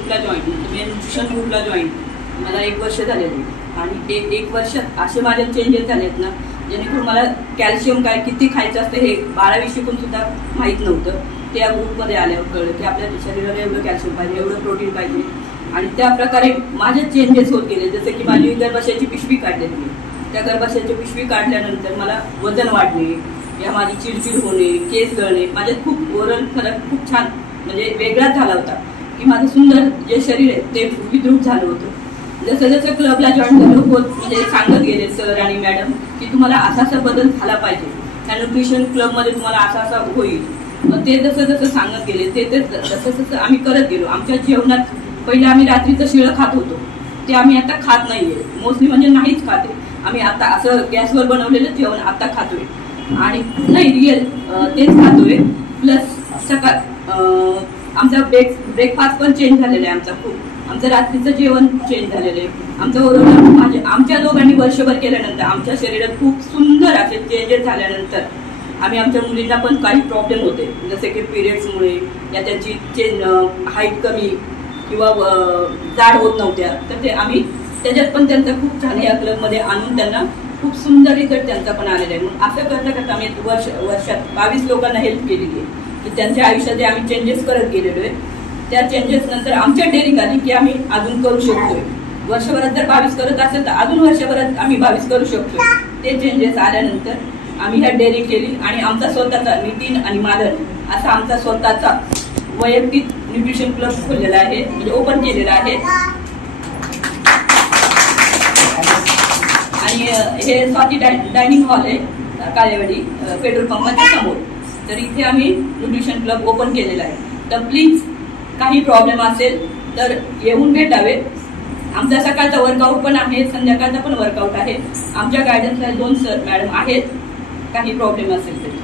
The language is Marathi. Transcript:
ग्रुपला जॉईन मेन ट्युशन ग्रुपला जॉईन मला एक वर्ष झाले आणि ते एक वर्ष असे माझे चेंजेस झालेत ना जेणेकरून मला कॅल्शियम काय किती खायचं असतं हे बारावी शिकून सुद्धा माहीत नव्हतं. त्या ग्रुपमध्ये आल्यावर कळलं की आपल्या शरीराला एवढं कॅल्शियम पाहिजे एवढं प्रोटीन पाहिजे. आणि त्या प्रकारे माझे चेंजेस होत गेले. जसं की माझी गर्भाशयाची पिशवी काढली मी त्या गर्भाशयाची पिशवी काढल्यानंतर मला वजन वाढणे या माझी चिडचिड होणे केस गळणे माझ्यात खूप ओरल फरक खूप छान म्हणजे वेगळाच झाला होता. की माझं सुंदर जे शरीर आहे ते विद्रूप झालं होतं. जसं जसं क्लबला जॉईन झालो होत म्हणजे सांगत गेले सर आणि मॅडम की तुम्हाला असा असा बदल झाला पाहिजे. त्या न्यूट्रिशन क्लबमध्ये तुम्हाला असा असा होईल. मग ते जसं जसं सांगत गेले ते ते जसं जसं आम्ही करत गेलो. आमच्या जेवणात पहिले आम्ही रात्रीचं शिळं खात होतो. ते आम्ही आता खात नाही आहे मोस्टली म्हणजे नाहीच खाते आम्ही आता असं गॅसवर बनवलेलं जेवण आता खातोय. आणि नाही रिअल तेच खातोय. प्लस सकाळ आमचा ब्रेक ब्रेकफास्ट पण चेंज झालेला आहे आमचा खूप. आमचं रात्रीचं जेवण चेंज झालेलं आहे. आमचं ओरडलं माझे आमच्या दोघांनी वर्षभर केल्यानंतर आमच्या शरीरात खूप सुंदर असे चेंजेस झाल्यानंतर आम्ही आमच्या मुलींना पण काही प्रॉब्लेम होते. जसे की पिरियड्समुळे या त्यांची चेंज हाईट कमी किंवा जाड होत नव्हत्या. तर ते आम्ही त्याच्यात पण त्यांचा खूप छान या क्लबमध्ये आणून त्यांना खूप सुंदर रिझल्ट त्यांचा पण आलेला आहे. मग असं करता करता आम्ही वर्ष वर्षात बावीस लोकांना हेल्प केलेली आहे. की त्यांच्या आयुष्यात जे आम्ही चेंजेस करत गेलेलो आहे त्या चेंजेस नंतर आमच्या डेअरिंग आली की आम्ही अजून करू शकतोय. वर्षभरात जर बावीस करत असेल तर अजून वर्षभरात आम्ही बावीस करू शकतो ते चेंजेस आल्यानंतर आम्ही ह्या डेअरी केली आणि आमचा स्वतःचा नितीन आणि मालन असा आमचा स्वतःचा वैयक्तिक न्यूट्रिशन क्लब खोललेला आहे म्हणजे ओपन केलेला आहे. आणि हे स्वाती डाय- डायनिंग हॉल आहे अ, पेट्रोल पंपाच्या समोर. तर इथे आम्ही न्यूट्रिशन क्लब ओपन केलेला आहे. तर प्लीज काही प्रॉब्लेम असेल तर येऊन भेटावे. आमचा सकाळचा वर्कआउट पण आहे संध्याकाळचा पण वर्कआउट आहे. आमच्या गायडन्सला दोन सर मॅडम आहेत. काही प्रॉब्लेम असेल तरी.